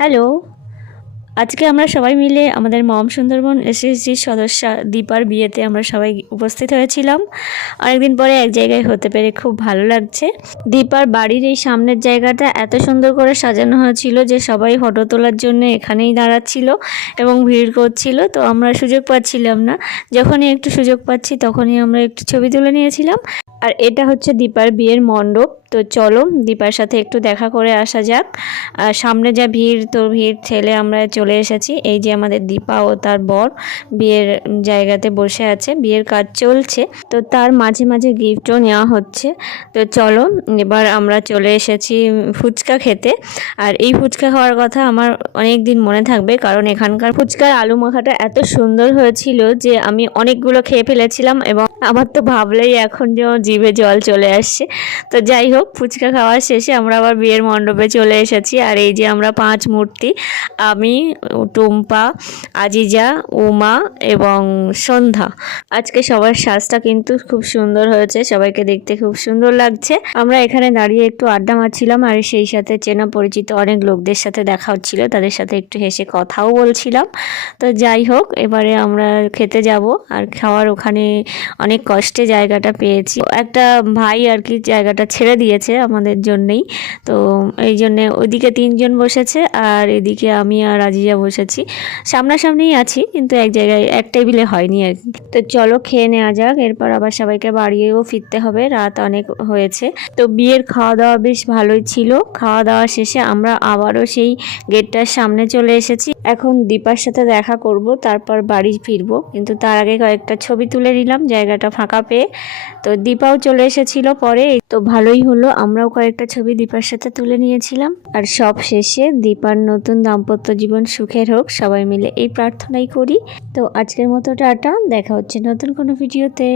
Hello. আজকে আমরা সবাই মিলে আমাদের মম সুন্দরবন এসএসজির সদস্যা দীপার বিয়েতে আমরা সবাই উপস্থিত হয়েছিলাম। অনেকদিন পরে এক জায়গায় হতে পেরে খুব ভালো লাগছে। দীপার বাড়ির এই সামনের জায়গাটা এত সুন্দর করে সাজানো হয়েছিল যে সবাই ফটো তোলার জন্য এখানেই দাঁড়াচ্ছিল এবং ভিড় করছিল। তো আমরা সুযোগ পাচ্ছিলাম না, যখনই একটু সুযোগ পাচ্ছি তখনই আমরা একটু ছবি তুলে নিয়েছিলাম। আর এটা হচ্ছে দীপার বিয়ের মণ্ডপ। তো চলো দীপার সাথে একটু দেখা করে আসা যাক। আর সামনে যা ভিড়, তো ভিড় ঠেলে আমরা চলে এসেছি। এই যে আমাদের দীপা ও তার বর বিয়ের জায়গাতে বসে আছে, বিয়ের কাজ চলছে, তো তার মাঝে মাঝে গিফটও নেওয়া হচ্ছে। তো চলো এবার আমরা চলে এসেছি ফুচকা খেতে। আর এই ফুচকা খাওয়ার কথা আমার অনেক দিন মনে থাকবে, কারণ এখানকার ফুচকার আলু মাখাটা এত সুন্দর হয়েছিল যে আমি অনেকগুলো খেয়ে ফেলেছিলাম এবং আমার তো ভাবলেই এখন যে জিভে জল চলে আসছে। তো যাই হোক, ফুচকা খাওয়া শেষে আমরা আবার বিয়ের মণ্ডপে চলে এসেছি। আর এই যে আমরা 5 মূর্তি, আমি, টুম্পা, আজিজা, উমা এবং সন্ধ্যা। আজকে সবার সাজটা কিন্তু খুব সুন্দর হয়েছে, সবাইকে দেখতে খুব সুন্দর লাগছে। আমরা এখানে দাঁড়িয়ে একটু আড্ডা মারছিলাম আর সেই সাথে চেনা পরিচিত অনেক লোকদের সাথে দেখা হচ্ছিল, তাদের সাথে একটু হেসে কথাও বলছিলাম। তো যাই হোক, এবারে আমরা খেতে যাব। আর খাওয়ার ওখানে অনেক কষ্টে জায়গাটা পেয়েছি, একটা ভাই আর কি জায়গাটা ছেড়ে দিয়েছে আমাদের জন্যেই। তো এই জন্যে ওইদিকে 3 জন বসেছে আর এদিকে আমি আর আজিজা বসেছি, সামনাসামনিই আছি কিন্তু এক জায়গায় এক টেবিলে হয়নি আর কি। তো চলো খেয়ে নেওয়া যাক, এরপর আবার সবাইকে বাড়িয়েও ফিরতে হবে, রাত অনেক হয়েছে। তো বিয়ের খাওয়া দাওয়া বেশ ভালোই ছিল। খাওয়া দাওয়া শেষে আমরা আবারও সেই গেটটার সামনে চলে এসেছি। এখন দীপার সাথে দেখা করব, তারপর বাড়ি ফিরবো, কিন্তু তার আগে কয়েকটা ছবি তুলে নিলাম জায়গাটা ফাঁকা পেয়ে। তো দীপাও চলে এসেছিল পরে, তো ভালোই হলো, আমরাও কয়েকটা ছবি দীপার সাথে তুলে নিয়েছিলাম। আর সব শেষে দীপার নতুন দাম্পত্য জীবন সুখের হোক, সবাই মিলে এই প্রার্থনাই করি। তো আজকের মতো টাটা, দেখা হচ্ছে নতুন কোনো ভিডিওতে।